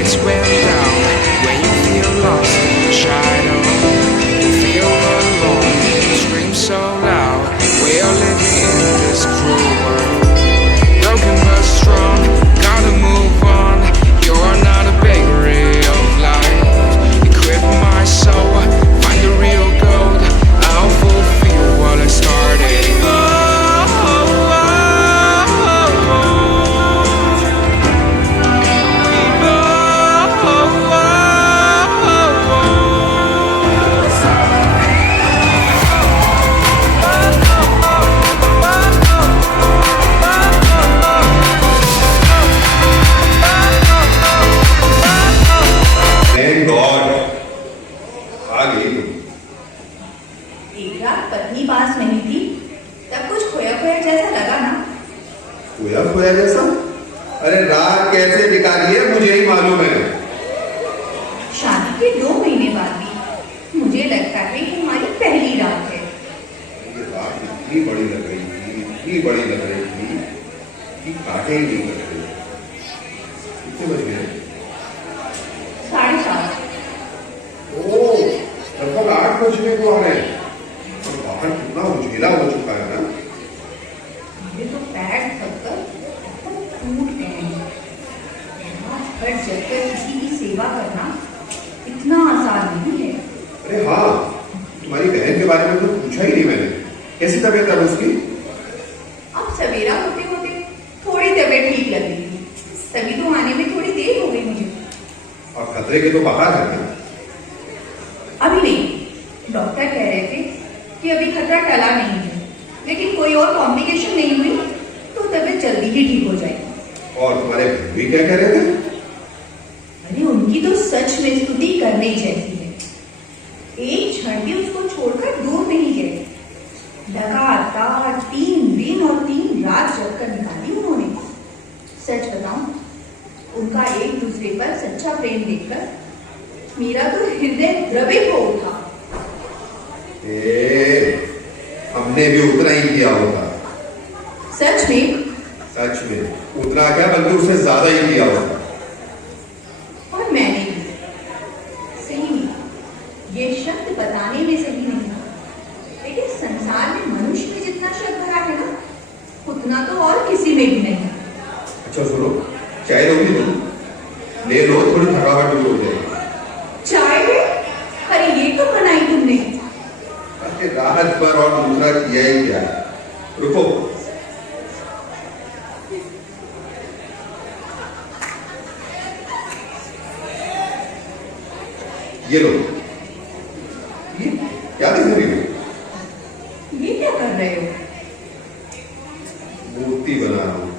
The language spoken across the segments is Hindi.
lights went down. When you feel lost in the shadow, you feel alone, you scream so loud. We are living in this cruel world, broken but strong, gotta move on. You're not a bakery of life. Equip my soul, find the real gold. I'll fulfill what I started. Thank God. आ गई तुम। एक रात पत्नी पास नहीं थी, तब कुछ खोया खोया जैसा लगा ना। खोया खोया जैसा? अरे रात कैसे निकाली है मुझे ही मालूम है। शादी के 2 महीने बाद भी मुझे लगता है कि हमारी पहली रात है। ये रात इतनी बड़ी लग रही थी, इतनी बड़ी लग रही थी कि काटे ही नहीं करते। कितने बज गए? 7:30। ओह, लगभग 8 बजने को आ रहे हैं। और बाहर कितना उजला हो चुका है ना। मेरे तो पैर थककर एकदम टूट गए हैं। रात भर जगकर किसी की सेवा करना इतना आसान नहीं है। अरे हाँ, तुम्हारी बहन के बारे में तो पूछा ही नहीं मैंने। कैसी तबीयत है उसकी? अब सवेरा होते होते थोड़ी तबीयत ठीक लग रही थी, तभी तो आने में थोड़ी देर हो गई मुझे। और खतरे के तो बाहर है ना। अभी नहीं, डॉक्टर कह रहे थे कि अभी खतरा टला नहीं है, लेकिन कोई और कॉम्प्लिकेशन नहीं हुई तो तबीयत जल्दी ही ठीक हो जाएगी। और तुम्हारे भी क्या कह रहे थे? अरे उनकी तो सच में स्तुति करने जैसी है। एक क्षण भी उसको छोड़कर दूर नहीं गए। लगातार 3 दिन और 3 रात जगकर निकाली उन्होंने। सच बताऊं, उनका एक दूसरे पर सच्चा प्रेम देखकर मेरा तो हृदय द्रवित हो उठा। हमने भी उतना ही किया होगा। सच में? सच में उतना क्या, बल्कि उससे ज्यादा ही किया होगा। और मैंने भी। सही नहीं, ये शब्द बताने में सही नहीं था, लेकिन संसार में मनुष्य में जितना शब्द भरा है ना, उतना तो और किसी में भी नहीं है। अच्छा सुनो, चाय लोगी तुम? ले लो, थोड़ी थकावट दूर हो जाएगी। चाय है? अरे ये तो बनाई तुमने। अरे राहत पर और दूसरा किया ही क्या। रुको, ये लो। ये क्या देख रही हो? ये क्या कर रहे हो? मूर्ति बना रहा हूं।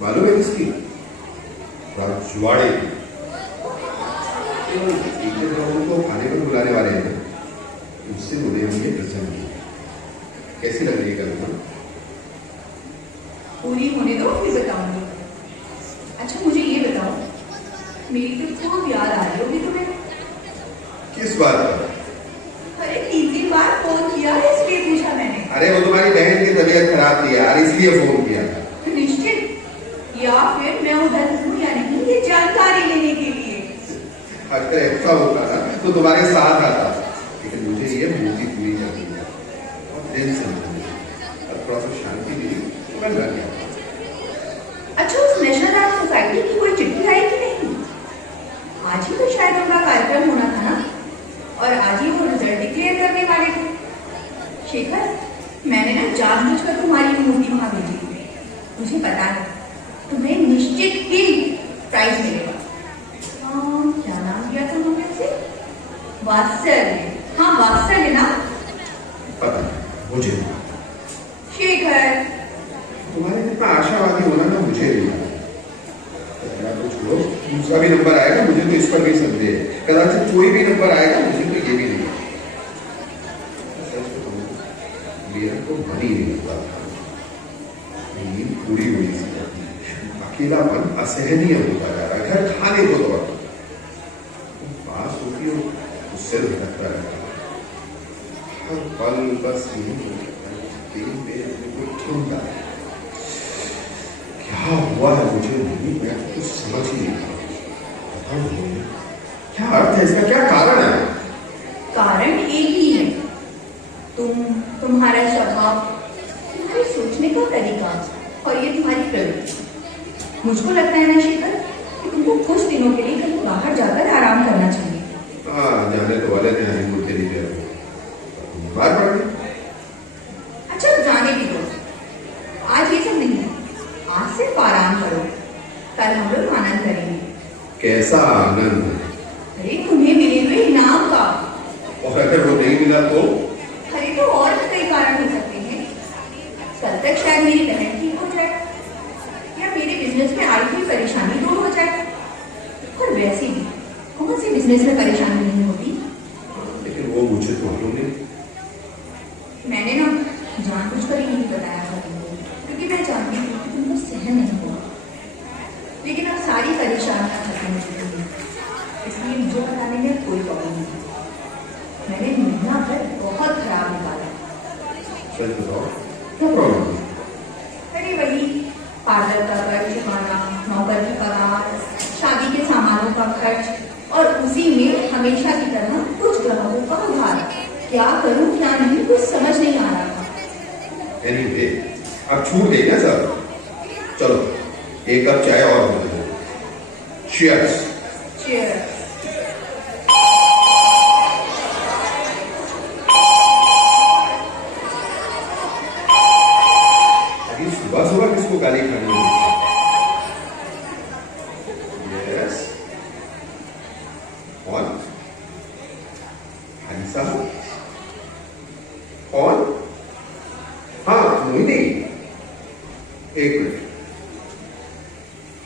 मालूम है किसकी? रजवाड़े की। एक लोगों को खाने पर बुलाने वाले हैं, उससे मुझे ये प्रसन्न की। कैसी लग रही है कल्पना? पूरी होने दो, फिर बताऊंगी। अच्छा मुझे ये बताओ, मेरी तो खूब याद आ रही होगी तुम्हें। किस बात पर? अरे 3 बार फोन किया इसलिए पूछा मैंने। अरे वो तुम्हारी बहन की तबीयत खराब थी यार, इसलिए फोन किया था। निश्चित, या फिर मैं उधर हूँ या नहीं ये जानकारी लेने के लिए। अगर ऐसा होता ना तो तुम्हारे साथ आता, लेकिन मुझे ये मूर्ति पूरी करनी है और दिल से मिली और थोड़ा सा शांति मिली तो मैं लग गया। अच्छा उस नेशनल आर्ट सोसाइटी की कोई चिट्ठी आई कि नहीं? आज ही तो शायद उनका कार्यक्रम होना था ना, और आज ही वो रिजल्ट डिक्लेयर करने वाले थे। शेखर, मैंने ना जानबूझकर तुम्हारी मूर्ति वहां भेजी। मुझे पता है तुम्हें निश्चित ही प्राइज मिलेगा। क्या नाम दिया था तुमने उसे? वात्सल्य। हाँ वात्सल्य ना? पता मुझे। शेखर, तुम्हारे जितना आशावादी होना ना मुझे भी कुछ लो, दूसरा भी नंबर आएगा, मुझे तो इस पर भी संदेह है। कदाचित कोई भी नंबर आएगा, मुझे तो ये भी नहीं है। मेरा तो मन ही नहीं हुआ, नींद पूरी हुई सी, अकेलापन असहनीय होता जा रहा है। घर खाने को तो पास होती हो उससे भटकता रहता है। हर पल बस यही दिल में कुछ ठुमका है। क्या हुआ है मुझे नहीं, मैं कुछ समझ ही नहीं पा रहा। क्या अर्थ है इसका, क्या कारण है? कारण एक ही है, तुम्हारा स्वभाव, तुम्हारे सोचने का तरीका और ये तुम्हारी प्रवृत्ति। मुझको लगता है ना शेखर कि तुमको कुछ दिनों के लिए कहीं बाहर जाकर आराम करना चाहिए। हाँ, जाने तो वाले थे हनीमून के लिए, बाहर पड़ गए। अच्छा जाने भी दो, आज ये सब नहीं, आज सिर्फ आराम करो, कल हम लोग आनंद करेंगे। कैसा आनंद? अरे तुम्हें मिले हुए इनाम का। और अगर वो नहीं मिला तो? अरे तो और भी कई कारण हो सकते हैं। कल तक शायद मेरी बहन ठीक हो जाए, या मेरे बिजनेस में आई हुई परेशानी दूर हो जाए। और वैसे भी कौन सी बिजनेस में परेशानी नहीं होती? लेकिन वो मुझे तो मालूम नहीं। मैंने ना जानबूझकर ही नहीं बताया था तुमको, क्योंकि मैं जानती हूँ कि तुमको सहन नहीं होगा। लेकिन अब सारी परेशानियां खत्म हो चुकी हैं, इसलिए मुझे बताने में कोई प्रॉब्लम नहीं। मैंने महीना भर बहुत खराब निकाला। सच बताओ, क्या प्रॉब्लम है? अरे वही पार्लर का खर्च चुकाना, नौकर की पगार, शादी के सामानों का खर्च, और उसी में हमेशा की तरह कुछ ग्राहकों का उधार। क्या करूं क्या नहीं कुछ समझ नहीं आ रहा था। एनीवे, अब छूट गई ना सब। चलो एक कप चाय और बना दो। चीयर्स। चीयर्स। अभी सुबह सुबह किसको गाली खानी है? यस, कौन? भाई साहब? कौन? हाँ मोहिनी, एक मिनट,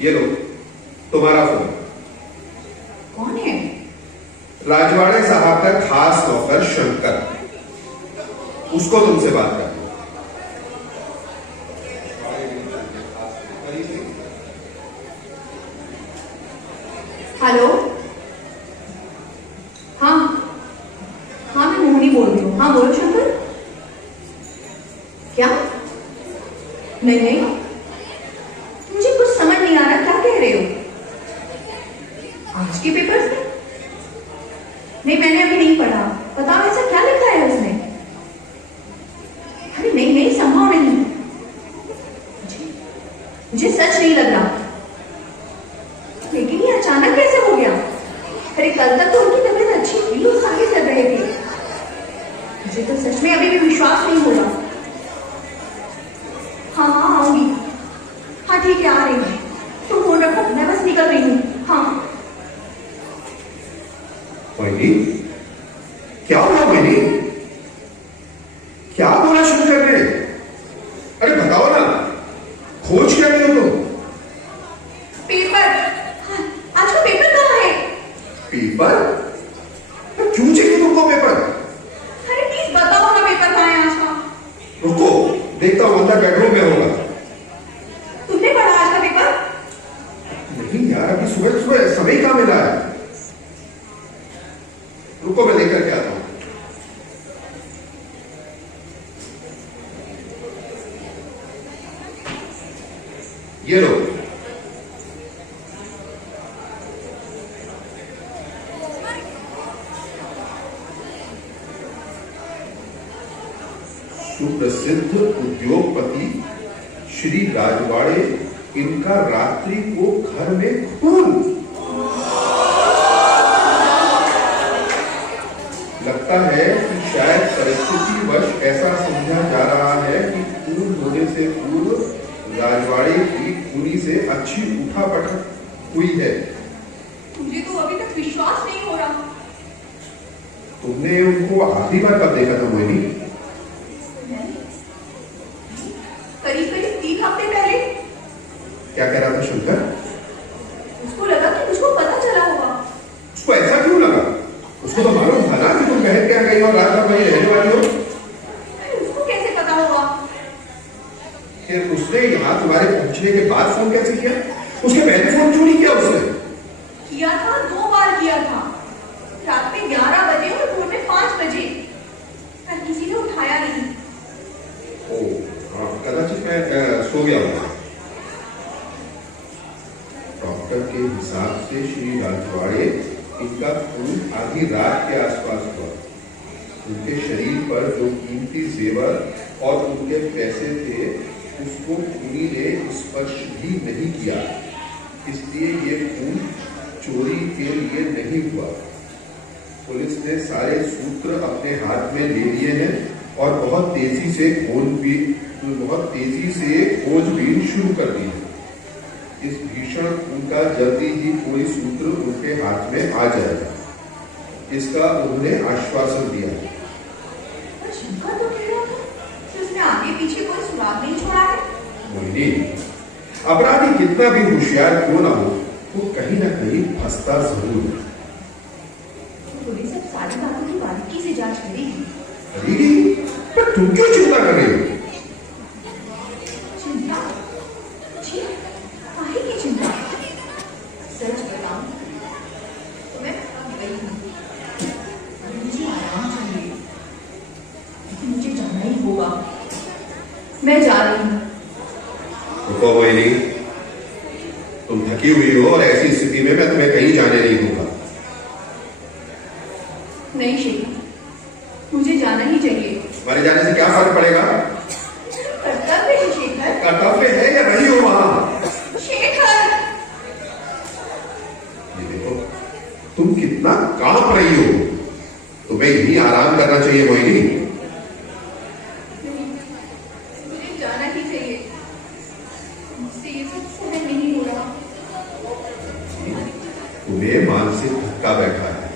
ये लो तुम्हारा फोन। कौन है? राजवाड़े साहब का खास नौकर शंकर, उसको तुमसे बात करनी। हेलो, हाँ हाँ मैं मोहिनी बोल रही हूँ। हाँ बोलो शंकर। क्या? नहीं नहीं, मुझे कुछ समझ नहीं आ रहा, क्या कह रहे हो? आज के पेपर्स में? नहीं मैंने अभी नहीं पढ़ा, बताओ ऐसा क्या लिखा है उसमें? अरे नहीं नहीं, संभव नहीं, मुझे सच नहीं लग रहा। लेकिन ये अचानक कैसे हो गया? अरे कल तक तो उनकी तबीयत अच्छी थी, वो आगे चल रहे थे। मुझे तो सच में अभी भी विश्वास नहीं हो रहा। हाँ हाँ आऊंगी। हाँ ठीक है, आ रही हूँ। तुम फोन रखो, मैं बस निकल रही हूँ। हाँ मोहिनी, क्या हुआ मोहिनी? क्या बोला शंकर ने? अरे बताओ ना, खोज क्या रहे हो तुम? पेपर। हाँ, आज का पेपर कहाँ है? पेपर? क्यों चाहिए तुमको पेपर? अरे प्लीज बताओ ना, पेपर कहाँ है आज का? रुको, देखता हूं, अंदर बेडरूम में होगा। तुमने पढ़ा आज का पेपर? नहीं यार, अभी सुबह सुबह समय कहाँ मिला है? रुको मैं लेकर के आता हूं। ये लो। सुप्रसिद्ध उद्योगपति श्री राजवाड़े, इनका रात्रि को घर में खून। लगता है कि शायद परिस्थिति वश ऐसा समझा जा रहा है कि खून होने से पूर्व राजवाड़े की खूनी से अच्छी उठापटक हुई है। मुझे तो अभी तक विश्वास नहीं हो रहा। तुमने उनको आखिरी बार कब देखा था मोहिनी? करीब करीब 3 हफ्ते पहले। क्या कह रहा था शंकर? उसको लगा कि मुझको पता चला होगा। उसको ऐसा क्यों लगा? उसको तो मालूम था ना कि तुम बहन के यहाँ गई और रात भर वहीं रहने वाली हो। उसको कैसे पता होगा? फिर उसने यहाँ तुम्हारे पहुंचने के बाद फोन कैसे किया? उसके पहले फोन क्यों नहीं किया उसने? किया था, 2 बार किया था, रात में 11 बजे और भोर में 5 बजे, पर किसी ने उठाया नहीं। कदाचित मैं सो गया हूँ। डॉक्टर के हिसाब से श्री राजवाड़े इनका खून आधी रात के आसपास हुआ। उनके शरीर पर जो कीमती जेवर और उनके पैसे थे उसको खूनी ने स्पर्श भी नहीं किया, इसलिए ये खून चोरी के लिए नहीं हुआ। पुलिस ने सारे सूत्र अपने हाथ में ले लिए हैं और बहुत तेजी से खोजबीन शुरू कर दी है। इस भीषण खून का जल्दी ही कोई सूत्र उनके हाथ में आ जाएगा, इसका उन्होंने आश्वासन दिया है। शंकर तो कह रहा था कि उसने आगे पीछे कोई सुराग नहीं छोड़ा है। मोहिनी, अपराधी कितना भी होशियार क्यों ना हो, वो कहीं ना कहीं फंसता जरूर है। पुलिस अब सारी बातों की बारीकी से जांच करेगी। करेगी? पर तुम क्यों चिंता कर रही हो? चिंता? जी, काहे की चिंता? सच बताऊं तो मैं थक गई हूँ। मुझे आराम चाहिए, लेकिन मुझे जाना ही होगा। मैं जा रही हूँ। रुको मोहिनी, तुम थकी हुई हो और ऐसी स्थिति में मैं तुम्हें कहीं जाने नहीं दूंगा। नहीं शेखर, मुझे जाना ही चाहिए। तुम्हारे जाने से क्या फर्क पड़ेगा? कर्तव्य है शेखर। कर्तव्य है या नहीं हो वहां? शेखर! ये देखो, तुम कितना कांप रही हो। तुम्हें यही आराम करना चाहिए मोहिनी। नहीं, मुझे जाना ही चाहिए। मुझसे ये सब सहन नहीं हो रहा। तुम्हें मानसिक धक्का बैठा है,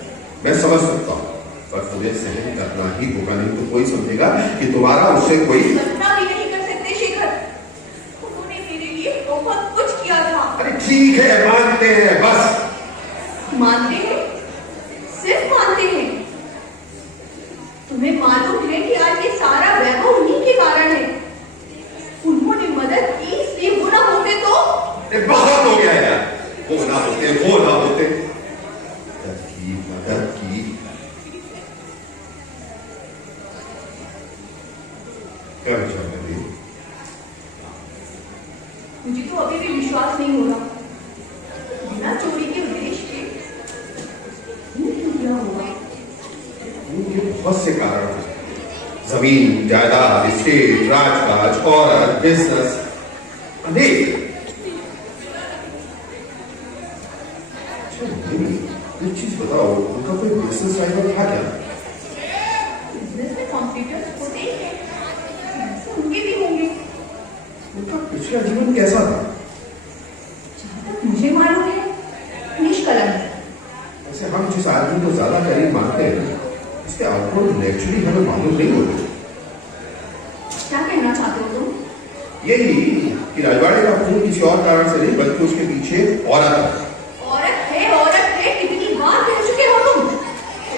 मैं समझ सकता हूं, पर तुम्हें सहन करना ही होगा, नहीं तो कोई समझेगा कि तुम्हारा उससे कोई। कल्पना भी नहीं कर सकते शेखर। उन्होंने मेरे लिए बहुत कुछ किया था। अरे ठीक है, मानते हैं, बस। मानते हैं? सिर्फ मानते हैं? तुम्हें मालूम है कि आज ये सारा वैभव उन्हीं के कारण है। उन्होंने मदद की, इसलिए वो ना होते तो। बहुत हो गया यार, वो ना होते। मदद की। क्या विचार कर रही हो? मुझे तो अभी भी विश्वास नहीं हो रहा। बिना चोरी के उद्देश्य के खून क्यों किया होगा? उनके बहुत से कारण हैं। जमीन, जायदाद, स्टेट, राजकाज, औरत, बिजनेस, अनेक। अच्छा एक चीज बताओ, उनका कोई बिजनेस राइवल था क्या? बिजनेस में कॉम्पिटिटर्स होते ही हैं, वैसे उनके भी होंगे। उनका पिछला जीवन कैसा था? जहाँ तक मुझे मालूम है, निष्कलंक। वैसे हम जिस आदमी को ज्यादा करीब मानते हैं, इसके आउटपुट नेचुरली हमें मालूम नहीं होते। क्या कहना चाहते हो तुम? यही कि राजवाड़े का खून किसी और कारण से नहीं, बल्कि उसके पीछे औरत है। औरत है, कितनी बार कह चुके हो तुम?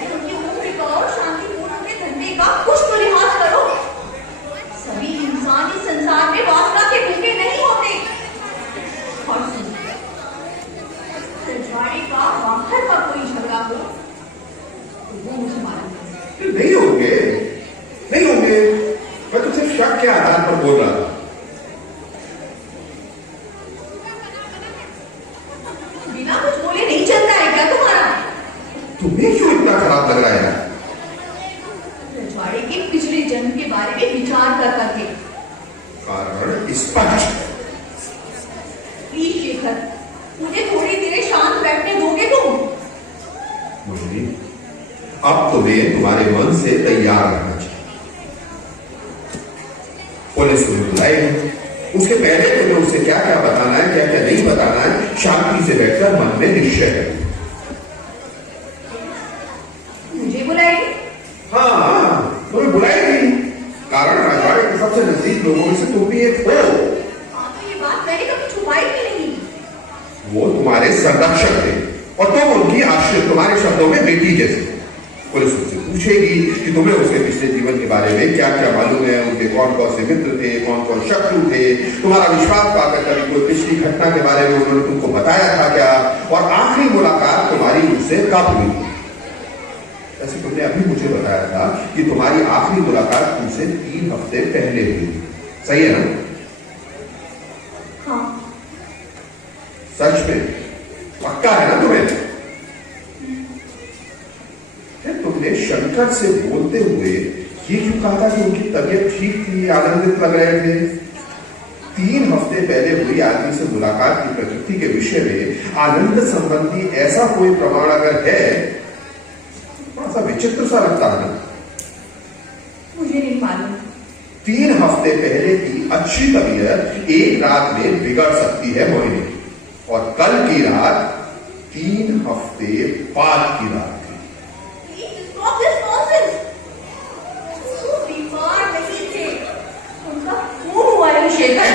उनकी उम्र का और शांतिपूर्ण उनके धंधे का कुछ तो लिहाज करो। सभी इंसान इस संसार में वासना के भूखे नहीं होते। और सुन, रजवाड़े का बाहर का कोई झगड़ा हो तो वो मुझे मालूम है। नहीं होंगे। मैं तो सिर्फ शक के आधार पर बोल रहा था। बिना कुछ बोले नहीं चलता है क्या तुम्हारा? तुम्हें क्यों इतना खराब लग रहा है? रजवाड़े के पिछले जन्म के बारे में विचार कर करके। कारण स्पष्ट। प्लीज शेखर, मुझे थोड़ी देर शांत बैठने दोगे तुम? मोहिनी, अब तुम्हें तुम्हारे मन से तैयार रहना चाहिए। पुलिस को बुलाएगी, उसके पहले तुम्हें उससे क्या क्या बताना है, क्या क्या नहीं बताना है, शांति से बैठकर मन में निश्चय करें। मुझे बुलाएगी? हाँ, तुम्हें बुलाएगी, कारण राजवाड़े के सबसे नजदीक लोगों में से तुम भी एक हो। हाँ, तो ये बात मैंने कभी छुपाई भी नहीं। वो तुम्हारे संरक्षक थे और तुम उनकी आश्रित, तुम्हारे शब्दों में बेटी जैसी। पुलिस उससे पूछेगी कि तुम्हें उसके पिछले जीवन के बारे में क्या क्या मालूम है, उनके कौन कौन से मित्र थे, कौन कौन शत्रु थे, तुम्हारा विश्वास पाकर कभी कोई पिछली घटना के बारे में उन्होंने तुमको बताया था क्या, और आखिरी मुलाकात तुम्हारी उससे कब हुई? ऐसे तुमने अभी मुझे बताया था कि तुम्हारी आखिरी मुलाकात उनसे 3 हफ्ते पहले हुई, सही है ना? हाँ। सच में? पक्का? पता है ना तुम्हें? तुमने शंकर से बोलते हुए ये क्यों कहा था कि उनकी तबीयत ठीक थी, आनंदित लग रहे थे? 3 हफ्ते पहले हुई आदमी से मुलाकात की प्रकृति के विषय में आनंद संबंधी ऐसा कोई प्रमाण अगर है, थोड़ा सा विचित्र सा लगता है ना? मुझे नहीं मालूम। 3 हफ्ते पहले की अच्छी तबीयत एक रात में बिगड़ सकती है मोहिनी, और कल की रात 3 हफ्ते बाद की रात थी। Stop this nonsense! वो बीमार नहीं थे, उनका खून हुआ है शेखर।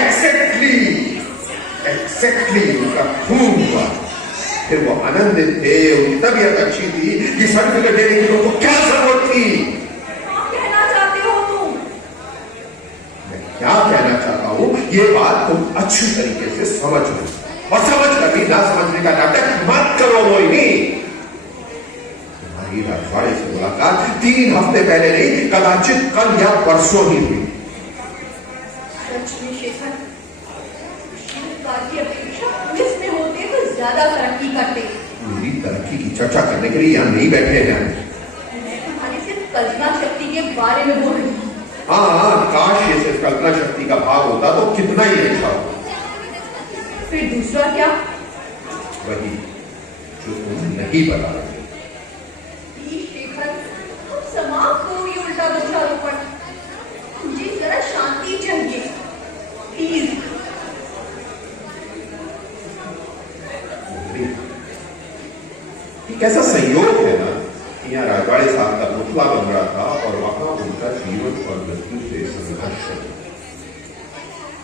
Exactly, उनका खून हुआ। फिर वो आनंदित थे, उनकी तबीयत अच्छी थी, ये सर्टिफिकेट देने की उनको क्या जरूरत थी? क्या कहना चाहते हो तुम? मैं क्या कहना चाहता हूं, ये बात तुम अच्छी तरीके से समझ लो, और समझ कर भी ना समझने का नाटक मत करो मोहिनी। तुम्हारी रजवाड़े से मुलाकात 3 हफ्ते पहले नहीं, कदाचित कल या परसों ही हुई। सच में शेखर, शिवकार की अपेक्षा पुलिस में होते तो ज्यादा तरक्की करते। मेरी तरक्की की चर्चा करने के लिए यहां नहीं बैठे हैं। मैं तुम्हारी सिर्फ कल्पना शक्ति के बारे में बोल रही हूँ। हाँ, काश ये सिर्फ कल्पना शक्ति का भाग होता तो कितना ही अच्छा होता। फिर दूसरा क्या? वही जो तुम नहीं बता रहे। शेखर, हम समाप्त करो ये उल्टा दोषारोपण। मुझे जरा शांति चाहिए, प्लीज। एक ऐसा संयोग है ना, यहाँ राजवाड़े साहब का पुतला बन रहा था और वहां उनका जीवन और मृत्यु से संघर्ष है।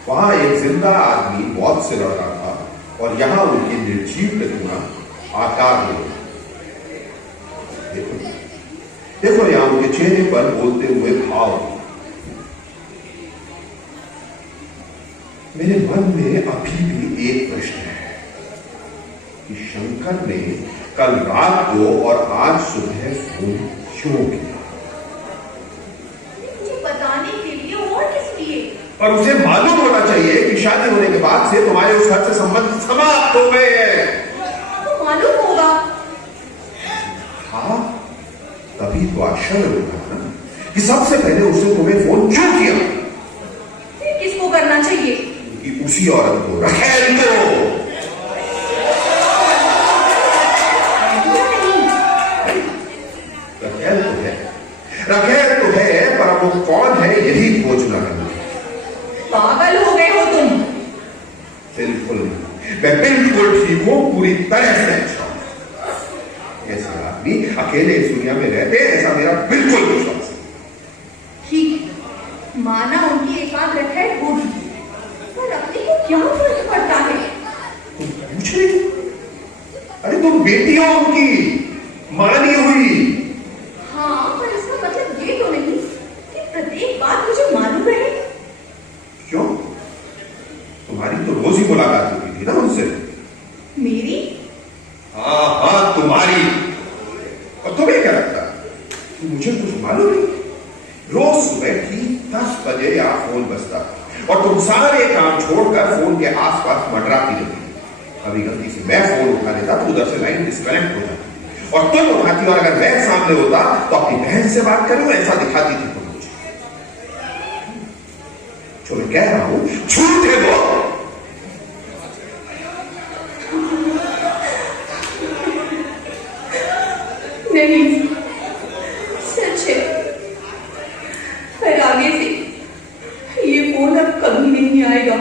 वहां एक जिंदा आदमी मौत से लड़ रहा था और यहाँ उनकी निर्जीव प्रतिमा आकार में। देखो देखो यहाँ उनके चेहरे पर बोलते हुए भाव। मेरे मन में अभी भी एक प्रश्न है कि शंकर ने कल रात को और आज सुबह फोन क्यों किया? मुझे बताने के लिए और किस लिए? और उसे मालूम होना चाहिए कि शादी होने के बाद से तुम्हारे उस घर से संबंध समाप्त हो गए हैं। तो मालूम होगा। हाँ, तभी तो आश्चर्य होगा ना कि सबसे पहले उसने तुम्हें फोन क्यों किया? फिर किसको करना चाहिए? कि उसी औरत को, राखेल को। राखेल तो है, पर वो कौन है यही खोजना है मुझे। पागल हो गए हो तुम? बिल्कुल नहीं, मैं बिल्कुल ठीक हूं, पूरी तरह से अच्छा हूं। ऐसे आदमी अकेले इस दुनिया में रहते हैं, ऐसा मेरा बिल्कुल विश्वास है। ठीक, माना उनकी एकांत रखेल होगी, पर अपने को क्या फर्क पड़ता है? तुम पूछ रही हो? अरे तुम बेटी हो उनकी, मां नहीं हुई। हाँ, पर इसका मतलब ये तो नहीं कि प्रत्येक बात मुझे मालूम रहे। क्यों? तुम्हारी तो रोज ही मुलाकात होती थी ना उनसे। मेरी? हाँ हाँ, तुम्हारी। और तुम्हें क्या लगता कि मुझे कुछ मालूम नहीं? रोज सुबह ठीक 10 बजे यहाँ फोन बजता और तुम सारे काम छोड़कर फोन के आसपास मंडराती रहती। कभी गलती से मैं फोन उठा लेता तो उधर से लाइन डिस्कनेक्ट हो जाती, और तुम उठाती, और अगर मैं सामने होता तो अपनी बहन से बात करूं, ऐसा दिखाती थी तुम मुझे। जो मैं कह रहा हूं झूठ है वो। नहीं, सच है। पर आगे से ये फोन अब कभी नहीं आएगा,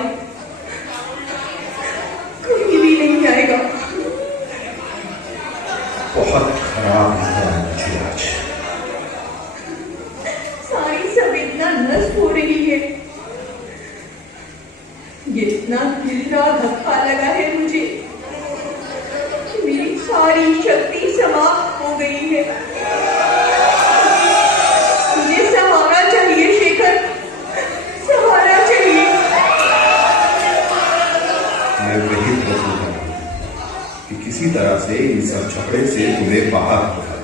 कभी भी नहीं आएगा। बहुत खराब लग रहा है मुझे आज। सारी संवेदना नष्ट हो रही है। इतना गहरा धक्का लगा है मुझे कि मेरी सारी शक्ति समाप्त हो गई है। मुझे सहारा चाहिए शेखर, सहारा चाहिए। मैं वही सोचूंगा कि किसी तरह से इन सब झगड़े से तुम्हें बाहर निकाल।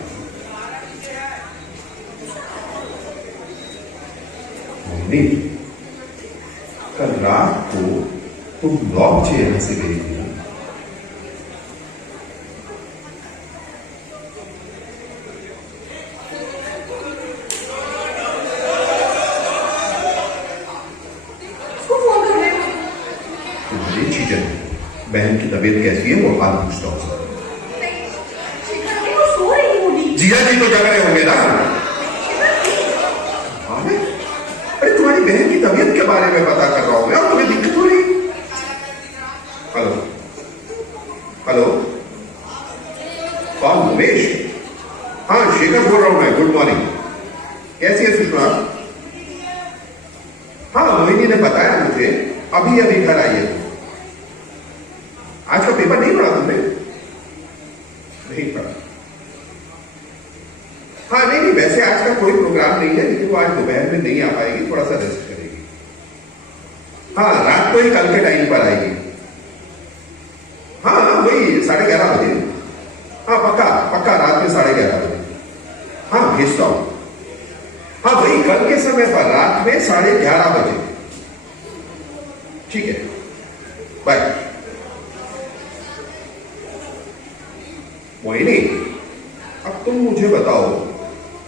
मम्मी, कल रात को तुम 9 बजे यहां से गई थी, बहन की तबीयत कैसी है वो हाल पूछता हूँ सर। नहीं, शिखा नहीं, वो सो रही होगी। जिया जी तो जग रहे होंगे ना। शिखा नहीं। अरे अरे तुम्हारी बहन की तबीयत के बारे में पता कर रहा हूं मैं और तुम्हें दिक्कत हो रही। हेलो हेलो कौन? उमेश? हाँ शेखर बोल रहा हूं मैं। Good morning. कैसी है सुषमा? हाँ मोहिनी ने बताया मुझे, अभी अभी घर आई है। आज का पेपर नहीं पढ़ा तुमने? नहीं पढ़ा। हाँ नहीं वैसे आज का कोई प्रोग्राम नहीं है, लेकिन वो आज दोपहर में नहीं आ पाएगी, थोड़ा सा रेस्ट करेगी। हाँ रात को ही कल के टाइम पर आएगी। हाँ वही 11:30 बजे। हाँ पक्का पक्का रात में 11:30 बजे। हाँ भेजता हूं। हाँ वही कल के समय पर रात में 11:30 बजे। ठीक है बाय। मोहिनी अब तुम मुझे बताओ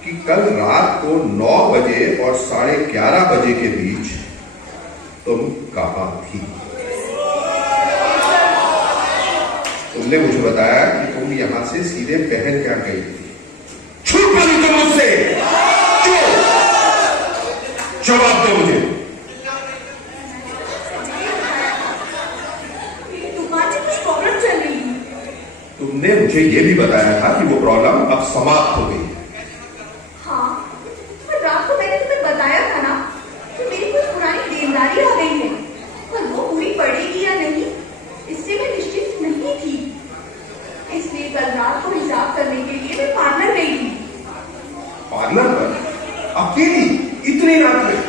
कि कल रात को 9 बजे और 11:30 बजे के बीच तुम कहां थी? तुमने मुझे बताया कि तुम यहां से सीधे बहन क्या गई थी। छूट बोली तुम मुझसे। जवाब दो मुझे। दुकान में कुछ प्रॉब्लम चल रही है। तुमने मुझे यह भी बताया था कि वो प्रॉब्लम अब समाप्त हो गई है। हाँ, पर रात को मैंने तुम्हें बताया था ना कि मेरी कुछ पुरानी देनदारी आ गई है, पर वो पूरी पड़ेगी या नहीं इससे मैं निश्चित नहीं थी। इसलिए कल रात को हिसाब करने के लिए मैं पार्लर गई थी। पार्लर पर? अकेली? इतनी रात में?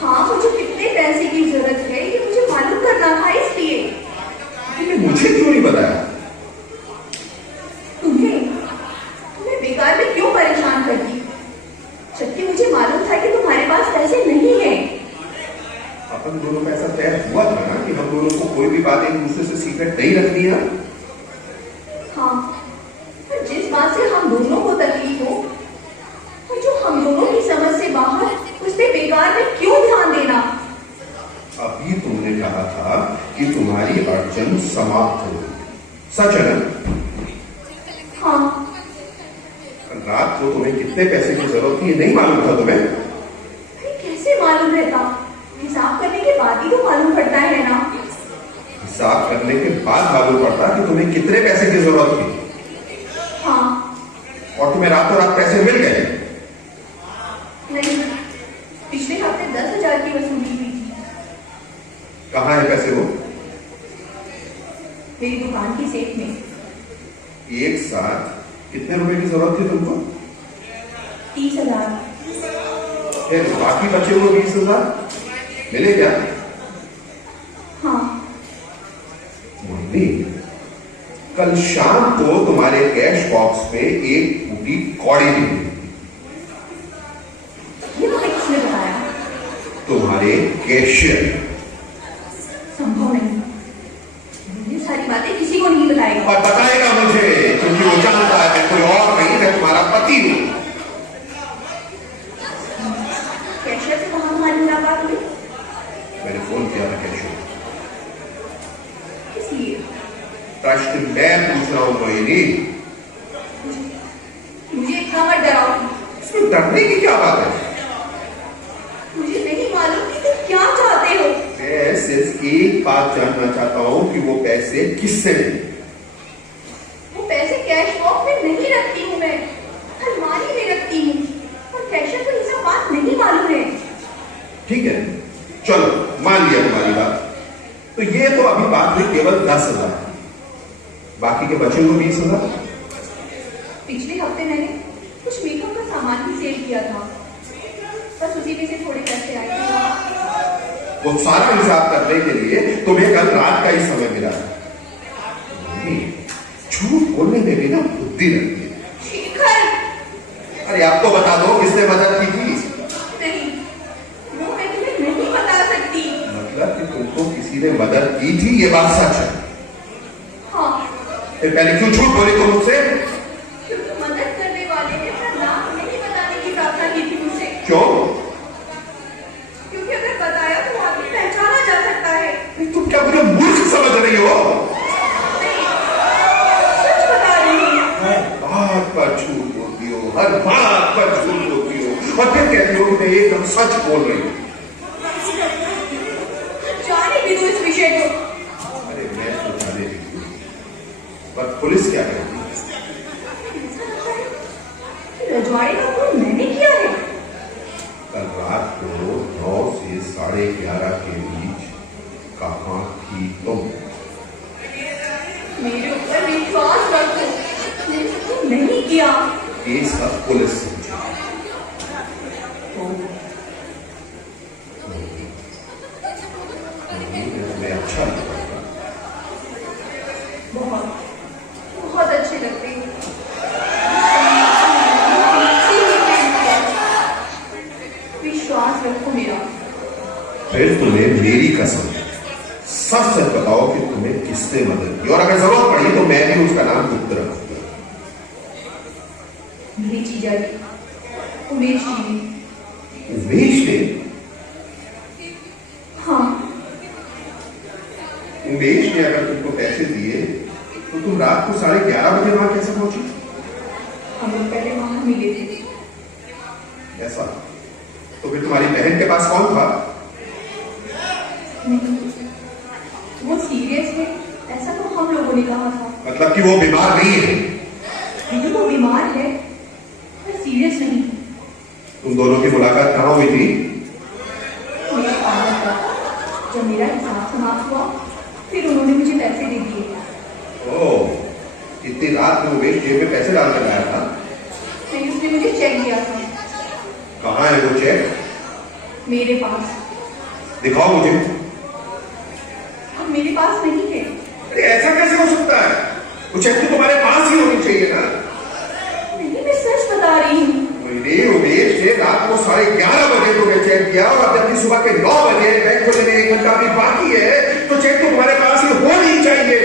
हाँ, मुझे कितने पैसे की जरूरत है ये मुझे मालूम करना था, इसलिए। लेकिन मुझे क्यों नहीं बताया? तुम्हें बेकार में क्यों परेशान करती, जबकि मुझे मालूम था कि तुम्हारे पास पैसे नहीं है। अपन दोनों का ऐसा तय हुआ था ना कि हम दोनों को कोई भी बात एक दूसरे से सीक्रेट नहीं रखनी है। हाँ, पर जिस बात से हम दोनों को तकलीफ हो और जो हम दोनों की समझ से बाहर, उस पे बेकार में क्यों ध्यान देना? अभी तुमने कहा था कि तुम्हारी अड़चन समाप्त हो गई, सच है ना? हाँ। रात को तुम्हें कितने पैसे की जरूरत थी ये नहीं मालूम था तुम्हें? कैसे मालूम रहता? हिसाब करने के बाद ही तो मालूम पड़ता है ना। हिसाब करने के बाद मालूम पड़ता कि तुम्हें कितने पैसे की जरूरत थी। हाँ। और तुम्हें रातों रात पैसे मिल गए? नहीं, पिछले हफ्ते 10,000 की वसूली हुई थी। कहाँ है पैसे वो? मेरी दुकान की सेफ में। एक साथ कितने रुपए की जरूरत थी तुमको? 30,000। फिर बाकी बचे हुए 20,000 मिले क्या? हाँ। मोहिनी, कल शाम को तुम्हारे कैश बॉक्स में एक टूटी कौड़ी मिली। ये तुम्हें किसने बताया? तुम्हारे कैशियर। संभव नहीं, ये सारी बातें किसी को नहीं बताएगा। और बताएगा मुझे, क्योंकि वो जानता है मैं कोई और नहीं, मैं तुम्हारा पति हूं। कैशियर से कहाँ तुम्हारी मुलाकात हुई? मैंने फोन किया था कैशियर। इसलिए प्रश्न मैं पूछ रहा हूं मोहिनी। मुझे इतना मत डराओ। इसमें डरने की क्या बात है? मुझे नहीं मालूम कि तुम क्या चाहते हो। मैं सिर्फ एक बात जानना चाहता हूं कि वो पैसे किससे मिले। वो पैसे कैश बॉक्स में नहीं रखती हूँ मैं, अलमारी में रखती हूँ, और कैशियर को ये सब बात नहीं मालूम है। ठीक है चलो मान लिया तुम्हारी बात। तो ये तो अभी बात हुई केवल 10,000, बाकी के बचे हुए 20,000। पिछले हफ्ते मैंने कुछ मेकअप का सामान भी सेल किया था, बस उसी में से थोड़े पैसे आए थे। वो सारा हिसाब करने के लिए तुम्हें कल रात का ही समय मिला है। झूठ बोलने में भी ना बुद्धि लगती है। शिखर! अरे आप तो बता दो किसने मदद की थी? नहीं, वो मैं तुम्हें नहीं बता सकती। मतलब कि तुमको किसी ने मदद की थी, ये बात सच है? हाँ। फिर पहले क्यों झूठ बोली तुम मुझसे? क्योंकि मदद करने वाले ने अपना नाम नहीं बताने की प्रार्थना की थी मुझसे। क्यों? क्योंकि अगर बताया तो आदमी पहचाना जा सकता है। तुम क्या मुझे मूर्ख समझ रही हो? सच बता रही हूँ। हर बात पर झूठ बोलती हो, हर बात पर झूठ बोलती हो, और फिर कहती हो कि मैं एकदम सच बोल रही हूँ। जाने भी दो इस विषय को। अरे मैं तो जाने देती हूँ, पर पुलिस क्या कहती है? रजवाड़े का खून मैंने किया है। कल रात को 9 से 11:30 के बीच कहाँ थी तुम? मेरे ऊपर विश्वास रखो, मैंने खून नहीं किया। ये सब पुलिस समझे। मैं अच्छा लगता। बहुत बहुत अच्छे लगते हैं। विश्वास रखो मेरा। फिर तुम्हें मेरी कसम, सच सच बताओ कि तुम्हें किसने मदद की, और अगर जरूरत पड़ी तो मैं भी उसका नाम गुप्त रखूंगा। मेरी जीजा जी, उमेश जी ने। उमेश ने? हाँ, उमेश ने अगर तुमको पैसे दिए तो तुम रात को 11:30 बजे वहां कैसे पहुंची? हम लोग पहले वहां मिले थे। ऐसा? तो फिर तुम्हारी बहन के पास कौन था? नहीं, वो सीरियस है ऐसा तो हम लोगों ने कहा था। मतलब कि वो बीमार नहीं है? नहीं, वो बीमार है पर सीरियस नहीं। तुम दोनों की मुलाकात कहाँ हुई थी? मेरा पार्लर था। जब मेरा हिसाब समाप्त हुआ फिर उन्होंने मुझे पैसे दे दिए। ओह, इतनी रात में उमेश जेब में पैसे डाल कर आया था? फिर उसने मुझे चेक दिया था। कहाँ है वो चेक? मेरे पास। दिखाओ मुझे। अब मेरे पास नहीं है। अरे ऐसा कैसे हो सकता है? वो चेक तो तुम्हारे पास ही होनी चाहिए ना। नहीं, मैं सच बता रही हूँ। उमेश ने रात को 11:30 बजे तुम्हें चेक किया, और जबकि सुबह के 9 बजे बैंक खुलने में 1 घंटा भी बाकी है, तो चेक तो तुम्हारे पास ही होनी चाहिए।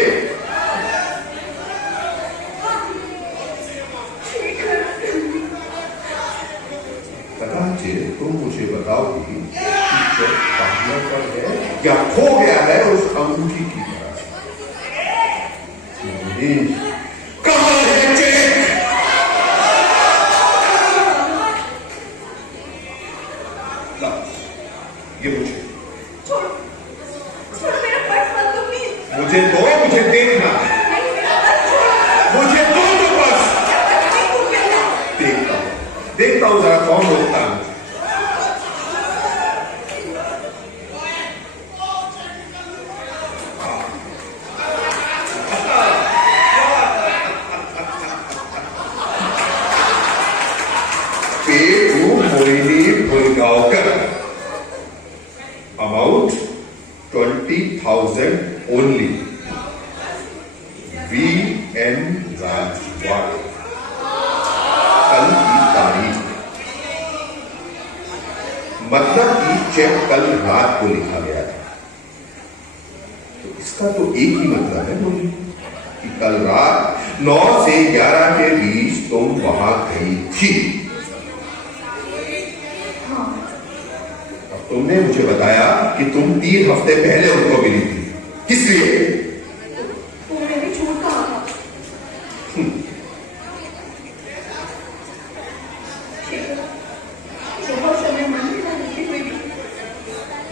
कदाचित तुम मुझे बताओगी कि चेक पार्लर पर है या खो गया है उस अंगूठी की तरह से। कहाँ है चेक? ये मुझे छोड़ो, छोड़ो मेरा पर्स मत दो प्लीज। मुझे दो, मुझे देखना। नहीं, मेरा पर्स छोड़ो। मुझे दो तो बस। नहीं, तुम मिलना। देखता हूँ जरा कौन रोकता है मुझे। Mohini Bhulgaonkar, amount 20,000 only, VN Rajwade. कल की तारीख, मतलब कि चेक कल रात को लिखा गया था। तो इसका तो एक ही मतलब है मोहिनी, कि कल रात 9 से 11 के बीच तुम वहां गई थी। तुमने मुझे बताया कि तुम 3 हफ्ते पहले उनको मिली थी, किस लिए? वो मैंने झूठ कहा था। बहुत समय मन में ना रखते हुए भी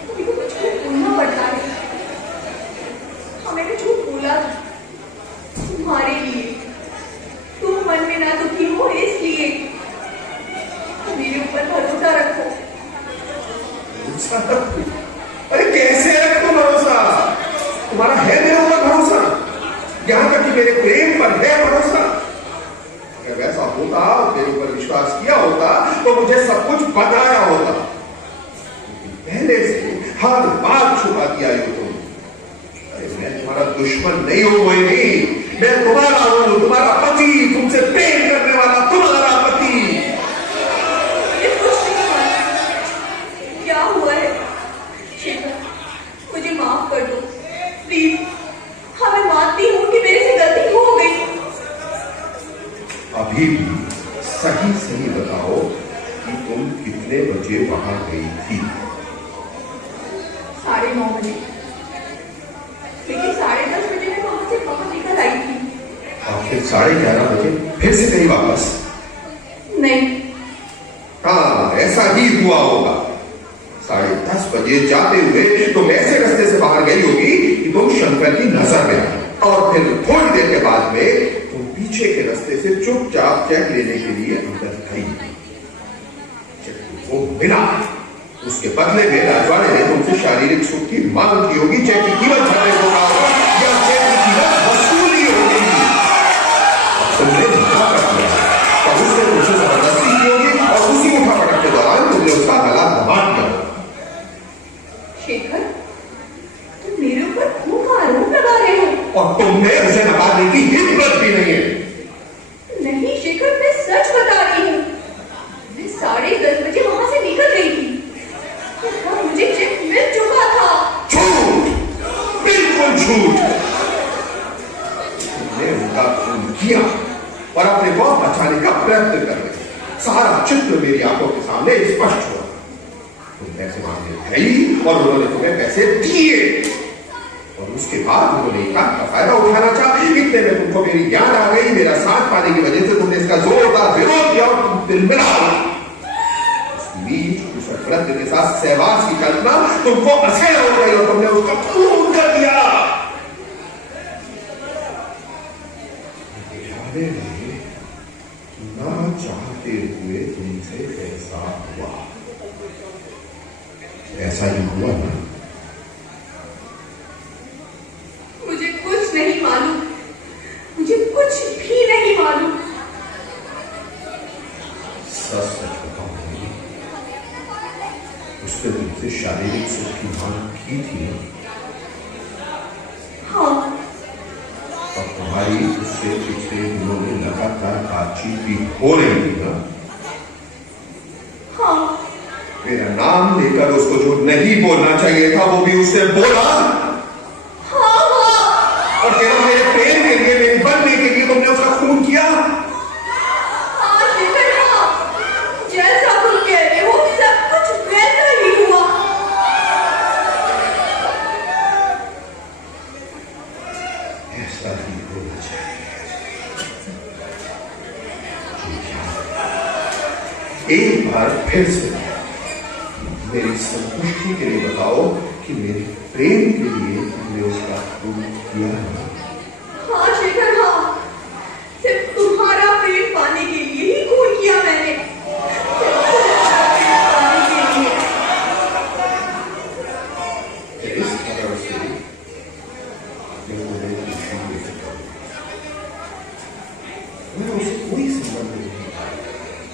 कभी को कुछ बोलना पड़ता है। हाँ, मैंने झूठ बोला था तुम्हारे लिए। तुम मन में ना दुखी हो इसलिए। मेरे ऊपर भरोसा रखो। अरे कैसे रखो भरोसा? तुम्हारा है मेरे ऊपर भरोसा, यहां तक कि मेरे प्रेम पर है भरोसा। अगर वैसा होता और तेरे ऊपर विश्वास किया होता तो मुझे सब कुछ बताया होता। पहले से हर बात छुपा दिया हो तुम। अरे मैं तुम्हारा दुश्मन नहीं हूं मोहिनी, मैं तुम्हारा हूं, तुम्हारा पति, तुमसे प्रेम करने वाला तुम्हारा पति। मुझे कुछ नहीं मालूम क्या हुआ है। शेखर, मुझे माफ कर दो प्लीज। हाँ, मैं मानती हूँ कि मेरे से गलती हो गई। अभी भी सही सही बताओ कि तुम कितने बजे वहां गई थी? 9:30 बजे। लेकिन 10:30 11:30 बजे फिर से गई वापस? नहीं। हाँ, ऐसा ही हुआ होगा। 10:30 बजे जाते हुए तुम ऐसे रास्ते से बाहर गई होगी कि तुम शंकर की नजर में आई, और फिर थोड़ी देर के बाद में तुम पीछे के रास्ते से चुपचाप चेक लेने के लिए अंदर गई। चेक वो मिला, उसके बदले में राजवाड़े ने तुमसे शारीरिक सुख की मांग की होगी। चेक की कीमत भरने को कहा होगा या चेक की कीमत वसूली होगी। तुमने धोखा कर दिया और उसने तुमसे जबरदस्ती की होगी, और उसी उठापटक के दौरान तुमने उसका गला दबा दिया। शेखर, तुम मेरे ऊपर खून का आरोप लगा रहे हो। और तुमने उसे नकारने की हिम्मत भी नहीं है। नहीं शेखर, मैं सच बता रही हूँ। मैं 10:30 बजे वहां से निकल रही थी और मुझे चेक मिल चुका था। झूठ, बिल्कुल झूठ। तुमने उनका खून किया और अपने को बचाने का प्रयत्न कर रहे। सारा चित्र मेरी आंखों के सामने स्पष्ट हुआ। तुम पैसे मांगने गई और उन्होंने तुम्हें पैसे दिए, और उसके बाद उन्होंने एक बात का फायदा उठाना चाहा। इतने में तुमको मेरी याद आ गई। मेरा साथ पाने की वजह से तुमने इसका जोरदार विरोध किया और तुम दिल मिला। उस वृद्ध के साथ सहवास की कल्पना तुमको असह्य हो गई और तुमने उसका खून कर दिया। ना चाहते हुए तुमसे ऐसा हुआ। ऐसा ही हुआ ना? मुझे कुछ नहीं मालूम, मुझे कुछ भी नहीं मालूम। सच सच बताओ, उसने तुमसे शारीरिक सुख की मांग की थी ना? हाँ। और तुम्हारी उससे पिछले दिनों में लगातार बातचीत भी हो रही थी ना? हाँ। मेरा नाम लेकर उसको जो नहीं बोलना चाहिए था वो भी उसने बोला। हाँ हाँ। और तेरा मेरे प्रेम के लिए, मेरी बनने के लिए तुमने उसका खून किया। हाँ शेखर, हाँ। जैसा तुम कह रहे हो सब कुछ वैसा ही हुआ। ऐसा ही होना चाहिए। एक बार फिर से मेरी संतुष्टि के लिए बताओ कि मेरे प्रेम के लिए तुमने उसका खून किया है? हाँ शेखर, हाँ। सिर्फ तुम्हारा प्रेम पाने के लिए ही खून किया मैंने। सिर्फ तुम्हारा प्रेम पाने के लिए। इस तरह से मैं तुम्हें खुशी दे सकता हूं। मैं उससे कोई संबंध नहीं था,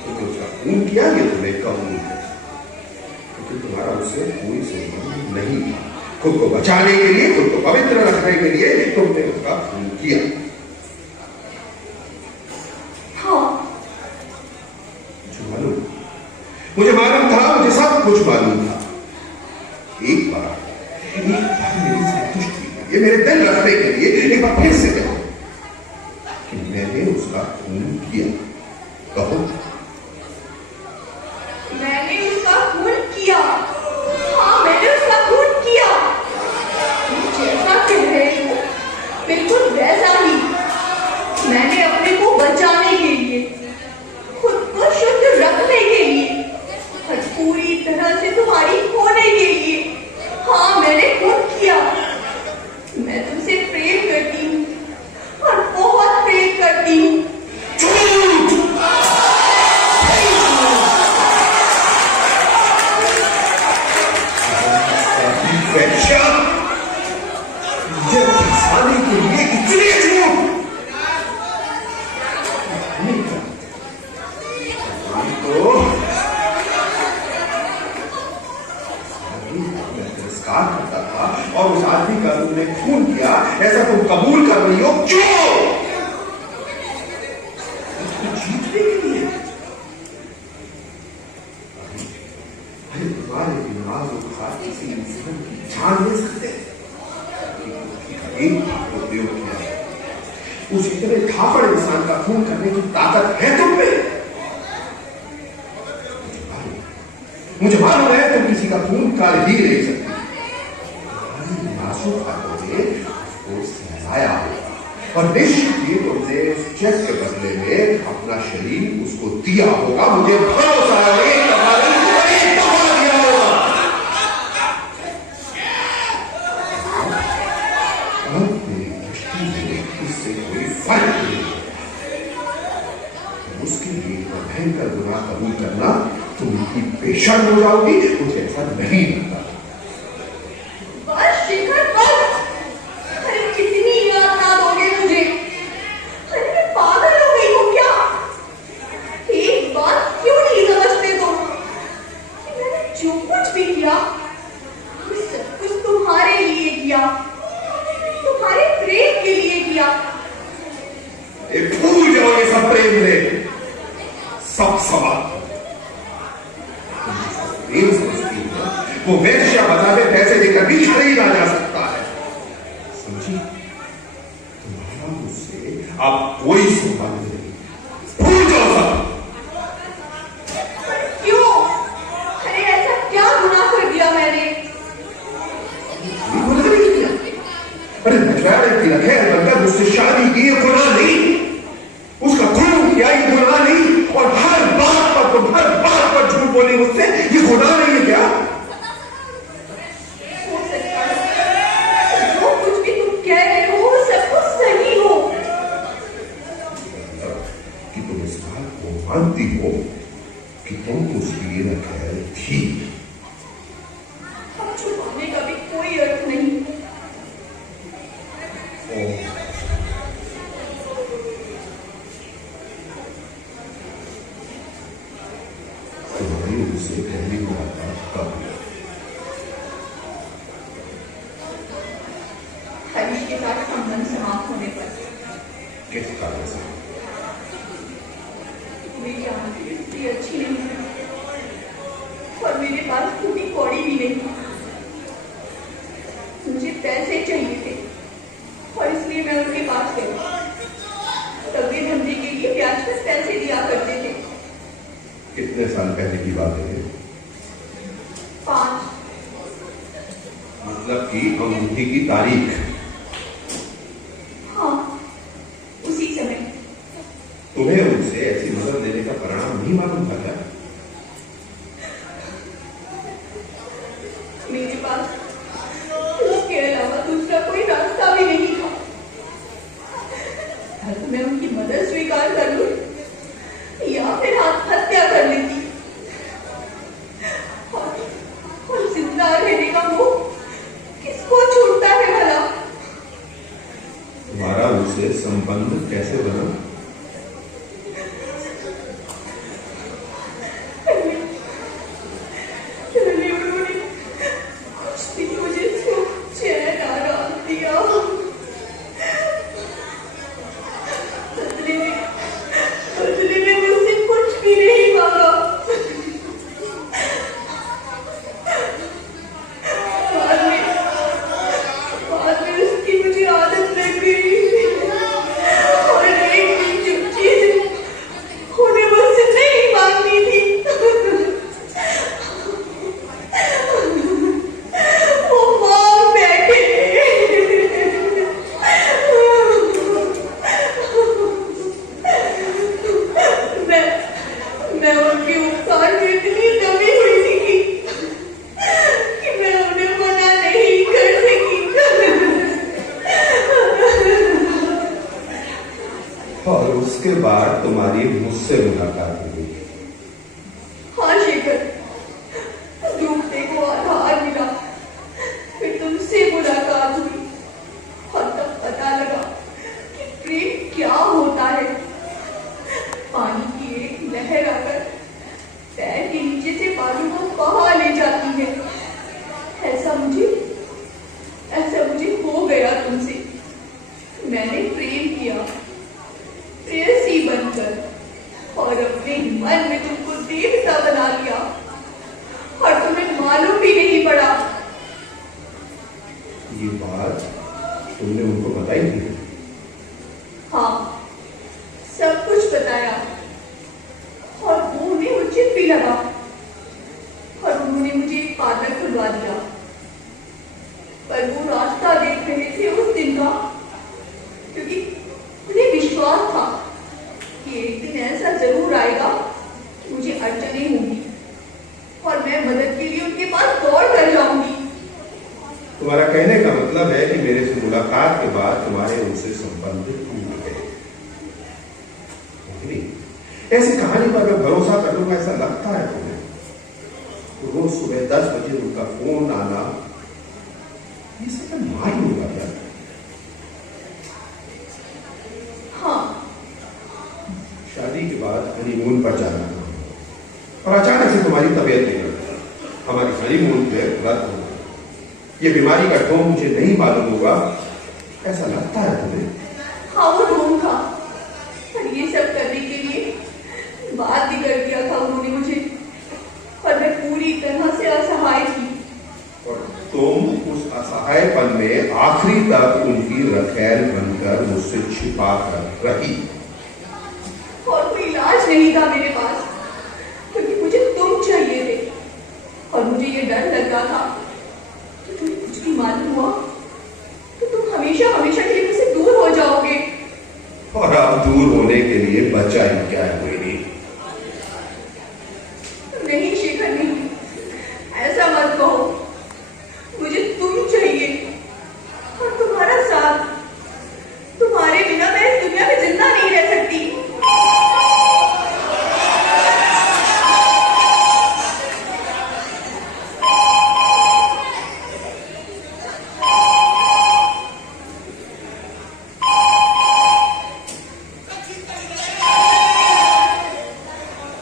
क्योंकि उसका खून किया ये तुम्हें कबूल है, क्योंकि तुम्हारा उससे कोई संबंध नहीं था। खुद को बचाने के लिए, खुद को पवित्र रखने के लिए तुमने उसका खून किया। हाँ। मुझे मालूम था, मुझे सब कुछ मालूम था। एक बार मेरी संतुष्टि के लिए, मेरे दिल रखने के लिए एक बार फिर से कहो कि मैंने उसका खून किया। कहो। मैंने उसका खून किया। हाँ, मैंने उसका खून किया। तुम जैसा कह रहे हो बिल्कुल वैसा ही। मैंने अपने को बचाने के लिए, खुद को शुद्ध रखने के लिए और पूरी तरह से तुम्हारी होने के लिए, हाँ मैंने खून किया। मैं तुमसे प्रेम करती हूँ और बहुत प्रेम करती हूँ। मुझे फंसाने के लिए इतने झूठ। मैं तिरस्कार करता था और उस आदमी का तुमने खून किया, ऐसा तुम कबूल कर रही हो क्यों? जीतने के लिए? अरे तुम्हारे दिमाग उठा किसी इंसान की जान ले सकते हैं। एक बात को प्रयोग किया, उस इतने थापड़ इंसान का खून करने की ताकत है तुम में। मुझे मालूम है तुम किसी का खून कर ही नहीं सकती। तुम्हारी नाजुक हाथों ने उसको सहलाया होगा, और निश्चित ही तुमने उस चेक के बदले में अपना शरीर उसको दिया होगा। मुझे भरोसा है एक दफा दिया होगा। अब मेरी दृष्टि में इससे कोई फर्क नहीं है। उसके लिए भयंकर गुनाह कबूल करना तुम इतनी बेशर्म हो जाओगी, मुझे ऐसा नहीं लगता। बस शिखर बस। अरे कितनी याद ना दोगे मुझे? अरे मैं पागल हो गई हूँ क्या? एक बात क्यों नहीं समझते तुम कि मैंने जो कुछ भी किया वो सब कुछ तुम्हारे लिए किया, तुम्हारे प्रेम के लिए किया। भूल जाओ ये सब प्रेम में सब सवाल प्रेम समझती है वो वैश्या बताते पैसे देकर भी खरीदा जा सकता है। समझी? तुम्हारा मुझसे अब कोई संबंध नहीं, भूल जाओ सब। क्यों? अरे ऐसा क्या गुनाह कर दिया मैंने? गुनाह नहीं किया। अरे नजराने की लखेर बनकर मुझसे शादी की, ये गुनाह नहीं। उसका खून किया, ये गुनाह नहीं। और हर बात पर झूठ बोली मुझसे, ये गुनाह नहीं है क्या? हो सकता है जो कुछ भी तुम कह रहे हो वो सब कुछ सही हो। कि तुम इस बात को मानती हो कि तुम उसकी नखैर थी। अब छुपाने का भी कोई अर्थ नहीं। तुम्हारी उससे पहली मुलाकात कब हुई? हरीश के साथ संबंध समाप्त होने पर। किस कारण से? मेरी आंखें इतनी अच्छी नहीं है और मेरे पास टूटी कौड़ी भी नहीं। मुझे पैसे चाहिए थे और इसलिए मैं उनके पास गई। तब वे धंधे के लिए ब्याज पर पैसे दिया करते थे। कितने साल पहले की बात है? 5। मतलब कि अंगूठी की तारीख? हाँ, उसी समय। तुम्हें उनसे ऐसी मदद लेने का परिणाम नहीं मालूम था क्या? मेरे पास इसके अलावा दूसरा कोई रास्ता भी नहीं था। तो मैं उनकी मदद स्वीकार कर लूं या फिर आत्महत्या कर लेती। और जिंदा रहने का मोह किसको छूटता है भला? तुम्हारा उससे संबंध कैसे बना? पहले उन्होंने कुछ दिन मुझे चैन आराम दिया। बदले में मुझसे कुछ भी नहीं मांगा। बाद में उसकी मुझे आदत लग गई और एक दिन जो चीज उन्हें मुझसे नहीं मांगनी थी वो मांग बैठे। मैं उनके उपकार में इतनी दबी हुई थी कि मैं उन्हें मना नहीं कर सकी। और उसके बाद तुम्हारी मुझसे मुलाकात हुई? हाँ शेखर, डूबने को आधार मिला, फिर तुमसे मुलाकात हुई और तब पता लगा कि प्रेम क्या होता है। पानी की एक लहर आकर पैर के नीचे से बालू को बहा ले जाती है। ऐसा मुझे हो गया तुमसे। मैंने प्रेम किया, प्रेयसी बनकर, और अपने मन में तुमको देवता बना लिया और तुम्हें मालूम भी नहीं पड़ा। ये बात तुमने उनको बताई थी? हाँ, सब कुछ बताया और वो उन्हें उचित भी लगा और उन्होंने मुझे एक पार्लर खुलवा दिया। पर वो रास्ता देख रहे थे उस दिन का, क्योंकि मुलाकात के बाद तुम्हारे उनसे संबंध टूट गए। मोहिनी, ऐसी कहानी पर मैं भरोसा कर लूंगा ऐसा लगता है तुम्हें? रोज सुबह 10 बजे उनका फोन आना, ये सब मैं मान लूंगा क्या? हाँ, शादी के बाद हनीमून पर जाना था और अचानक से तुम्हारी तबीयत बिगड़ गई, हमारी हनीमून पे रद्द हो गई। ये बीमारी का ढोंग मुझे नहीं मालूम होगा ऐसा लगता है तुम्हें? हाँ वो ढूंढ था, पर ये सब करने के लिए बात भी कर दिया था उन्होंने मुझे, और मैं पूरी तरह से असहाय थी। और तुम उस असहायपन में आखिरी तक उनकी रखैल बनकर मुझसे छिपा कर रही। और कोई इलाज नहीं था मेरे पास, क्योंकि मुझे तुम चाहिए थे, और मुझे ये डर लग रहा था कि तुम्हें कुछ भी मालूम हुआ तो तुम हमेशा हमेशा के लिए मुझसे दूर हो जाओगे। और अब दूर होने के लिए बचा ही क्या है मोहिनी? नहीं शेखर, नहीं, ऐसा मत कहो। मुझे तुम चाहिए और तुम्हारा साथ। तुम्हारे बिना मैं इस दुनिया में जिंदा नहीं रह सकती।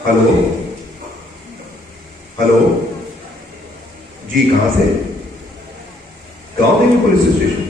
हेलो हेलो, जी कहां से? गांव देवी पुलिस स्टेशन।